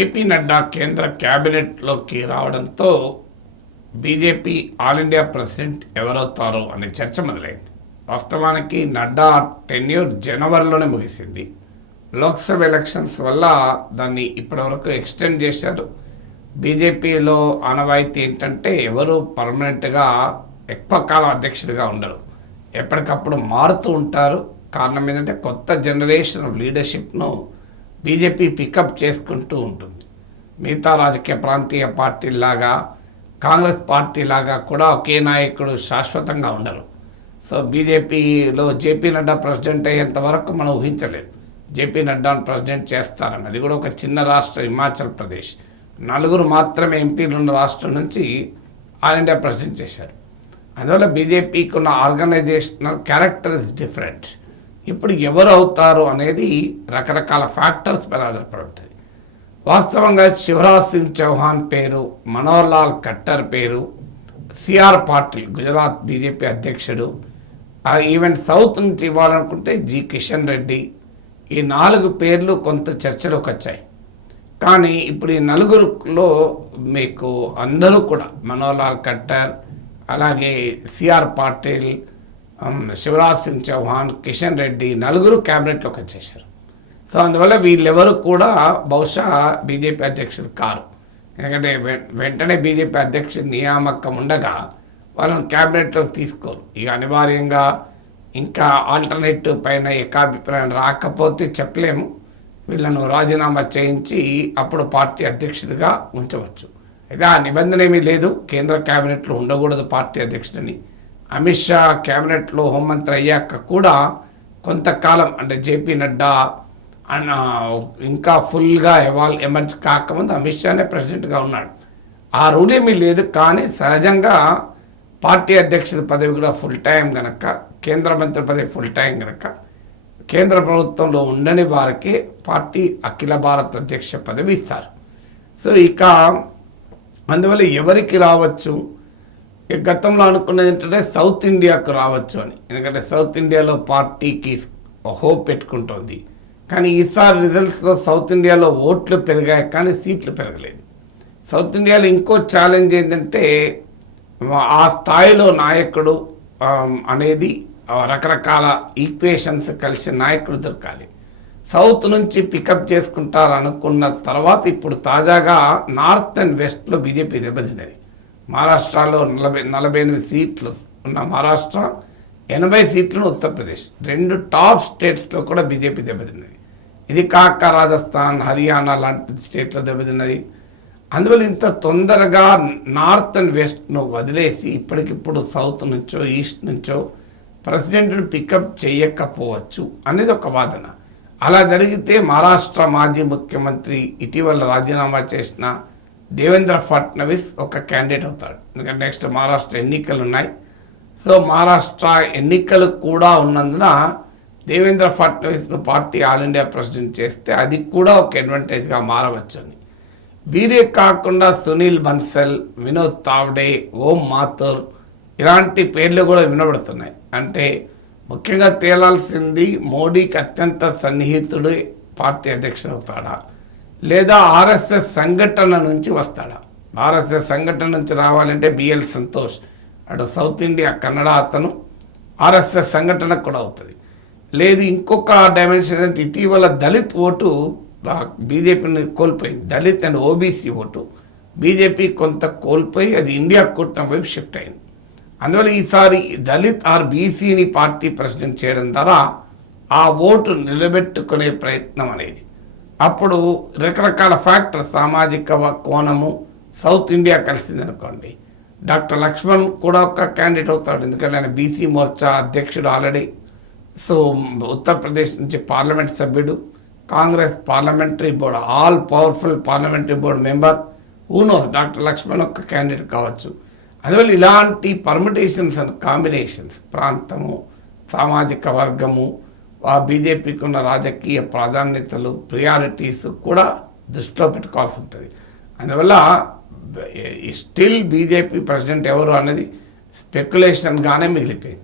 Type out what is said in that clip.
JP Nadda కేంద్ర క్యాబినెట్లోకి రావడంతో BJP all India president ఎవరవుతారో అనే చర్చ మొదలైంది. వాస్తవానికి నడ్డా టెన్యూర్ జనవరిలోనే ముగిసింది. లోక్సభ ఎలక్షన్స్ వల్ల దాన్ని ఇప్పటివరకు ఎక్స్టెండ్ చేశారు. బీజేపీలో ఆనవాయితీ ఏంటంటే ఎవరు పర్మనెంట్గా ఎక్కువ కాలం అధ్యక్షుడిగా ఉండరు, ఎప్పటికప్పుడు మారుతూ ఉంటారు. కారణం ఏంటంటే కొత్త జనరేషన్ ఆఫ్ లీడర్షిప్ను బీజేపీ పికప్ చేసుకుంటూ ఉంటుంది. మిగతా రాజకీయ ప్రాంతీయ పార్టీలాగా కాంగ్రెస్ పార్టీలాగా కూడా ఒకే నాయకుడు శాశ్వతంగా ఉండరు. సో బీజేపీలో జేపీ నడ్డా ప్రెసిడెంట్ అయ్యేంత వరకు మనం ఊహించలేదు జేపీ నడ్డాను ప్రెసిడెంట్ చేస్తారని. అది కూడా ఒక చిన్న రాష్ట్రం హిమాచల్ ప్రదేశ్, 4 మాత్రమే ఎంపీలు ఉన్న రాష్ట్రం నుంచి ఆల్ ఇండియా ప్రెసిడెంట్ చేశారు. అందువల్ల బీజేపీకి ఉన్న ఆర్గనైజేషనల్ క్యారెక్టర్ ఇస్ డిఫరెంట్. ఇప్పుడు ఎవరు అవుతారు అనేది రకరకాల ఫ్యాక్టర్స్ పైన ఆధారపడి ఉంటుంది. వాస్తవంగా శివరాజ్ సింగ్ చౌహాన్ పేరు, మనోహర్ లాల్ ఖట్టర్ పేరు, సిఆర్ పాటిల్ గుజరాత్ బీజేపీ అధ్యక్షుడు, ఈవెన్ సౌత్ నుంచి ఇవ్వాలనుకుంటే జి కిషన్ రెడ్డి, ఈ 4 పేర్లు కొంత చర్చలోకి వచ్చాయి. కానీ ఇప్పుడు ఈ 4లో మీకు అందరూ కూడా మనోహర్ లాల్ ఖట్టర్, అలాగే సిఆర్ పాటిల్, శివరాజ్ సింగ్ చౌహాన్, కిషన్ రెడ్డి 4 క్యాబినెట్లోకి వచ్చేసారు. సో అందువల్ల వీళ్ళెవరు కూడా బహుశా బీజేపీ అధ్యక్షులు కారు. ఎందుకంటే వెంటనే బీజేపీ అధ్యక్షుడు నియామకం ఉండగా వాళ్ళని క్యాబినెట్లోకి తీసుకోరు. ఇక అనివార్యంగా ఇంకా ఆల్టర్నేటివ్ పైన ఏకాభిప్రాయం రాకపోతే చెప్పలేము, వీళ్ళను రాజీనామా చేయించి అప్పుడు పార్టీ అధ్యక్షుడిగా ఉంచవచ్చు. అయితే ఆ నిబంధన ఏమీ లేదు, కేంద్ర క్యాబినెట్లో ఉండకూడదు పార్టీ అధ్యక్షుడిని. అమిత్ షా క్యాబినెట్లో హోంమంత్రి అయ్యాక కూడా కొంతకాలం అంటే జేపీ నడ్డా ఇంకా ఫుల్గా ఎమర్జ్ కాకముందు అమిత్ షానే ప్రెసిడెంట్గా ఉన్నాడు. ఆ రూల్ ఏమీ లేదు. కానీ సహజంగా పార్టీ అధ్యక్షుడి పదవి కూడా ఫుల్ టైం కనుక, కేంద్ర మంత్రి పదవి ఫుల్ టైం కనుక కేంద్ర ప్రభుత్వంలో ఉండని వారికి పార్టీ అఖిల భారత అధ్యక్ష పదవి ఇస్తారు. సో ఇక అందువల్ల ఎవరికి రావచ్చు, గతంలో అనుకున్నది ఏంటంటే సౌత్ ఇండియాకు రావచ్చు అని. ఎందుకంటే సౌత్ ఇండియాలో పార్టీకి హోప్ పెట్టుకుంటుంది. కానీ ఈసారి రిజల్ట్స్లో సౌత్ ఇండియాలో ఓట్లు పెరిగాయి కానీ సీట్లు పెరగలేదు. సౌత్ ఇండియాలో ఇంకో ఛాలెంజ్ ఏంటంటే ఆ స్థాయిలో నాయకుడు అనేది రకరకాల ఈక్వేషన్స్ కలిసి నాయకుడు దొరకాలి. సౌత్ నుంచి పికప్ చేసుకుంటారు అనుకున్న తర్వాత ఇప్పుడు తాజాగా నార్త్ అండ్ వెస్ట్లో బీజేపీ దెబ్బతిన్నది. మహారాష్ట్రలో 48 సీట్లు ఉన్న మహారాష్ట్ర, 80 సీట్లను ఉత్తరప్రదేశ్, 2 టాప్ స్టేట్స్లో కూడా బీజేపీ దెబ్బతిన్నది. ఇది కాక రాజస్థాన్, హర్యానా లాంటి స్టేట్లో దెబ్బతిన్నది. అందువల్ల ఇంత తొందరగా నార్త్ అండ్ వెస్ట్ను వదిలేసి ఇప్పటికిప్పుడు సౌత్ నుంచో ఈస్ట్ నుంచో ప్రెసిడెంట్ను పికప్ చేయకపోవచ్చు అనేది ఒక వాదన. అలా జరిగితే మహారాష్ట్ర మాజీ ముఖ్యమంత్రి ఇటీవల రాజీనామా చేసిన దేవేంద్ర ఫడ్నవీస్ ఒక క్యాండిడేట్ అవుతాడు. ఎందుకంటే నెక్స్ట్ మహారాష్ట్ర ఎన్నికలు ఉన్నాయి. సో మహారాష్ట్ర ఎన్నికలు కూడా ఉన్నందున దేవేంద్ర ఫడ్నవీస్ను పార్టీ ఆల్ ఇండియా ప్రెసిడెంట్ చేస్తే అది కూడా ఒక అడ్వాంటేజ్గా మారవచ్చని. వీరే కాకుండా సునీల్ బన్సల్, వినోద్ తావ్డే, ఓం మాథుర్ ఇలాంటి పేర్లు కూడా వినబడుతున్నాయి. అంటే ముఖ్యంగా తేలాల్సింది మోడీకి అత్యంత సన్నిహితుడు పార్టీ అధ్యక్షుడు అవుతాడా, లేదా ఆర్ఎస్ఎస్ సంఘటన నుంచి వస్తాడా. ఆర్ఎస్ఎస్ సంఘటన నుంచి రావాలంటే బిఎల్ సంతోష్, అటు సౌత్ ఇండియా కన్నడ అతను ఆర్ఎస్ఎస్ సంఘటన కూడా అవుతుంది. లేదు ఇంకొక డైమెన్షన్ ఏంటంటే ఇటీవల దళిత్ ఓటు బీజేపీని కోల్పోయింది. Dalit and OBC vote BJP కొంత కోల్పోయి అది ఇండియా కూటమి వైపు షిఫ్ట్ అయింది. అందువల్ల ఈసారి దళిత్ ఆర్ బీసీని పార్టీ ప్రెసిడెంట్ చేయడం ద్వారా ఆ ఓటు నిలబెట్టుకునే ప్రయత్నం అనేది. అప్పుడు రకరకాల ఫ్యాక్టర్, సామాజిక కోణము, సౌత్ ఇండియా కలిసింది అనుకోండి. డాక్టర్ లక్ష్మణ్ కూడా ఒక క్యాండిడేట్ అవుతాడు. ఎందుకంటే ఆయన బీసీ మోర్చా అధ్యక్షుడు ఆల్రెడీ. సో ఉత్తరప్రదేశ్ నుంచి పార్లమెంట్ సభ్యుడు, Congress parliamentary board, all powerful parliamentary board member. ఊనోస్ డాక్టర్ లక్ష్మణ్ ఒక క్యాండిడేట్ కావచ్చు. అందువల్ల ఇలాంటి పర్మిటేషన్స్ అండ్ కాంబినేషన్స్, ప్రాంతము, సామాజిక వర్గము, ఆ బీజేపీకి ఉన్న రాజకీయ ప్రాధాన్యతలు, ప్రియారిటీస్ కూడా దృష్టిలో పెట్టుకోవాల్సి ఉంటుంది. అందువల్ల స్టిల్ బీజేపీ ప్రెసిడెంట్ ఎవరు అనేది స్పెక్యులేషన్గానే మిగిలిపోయింది.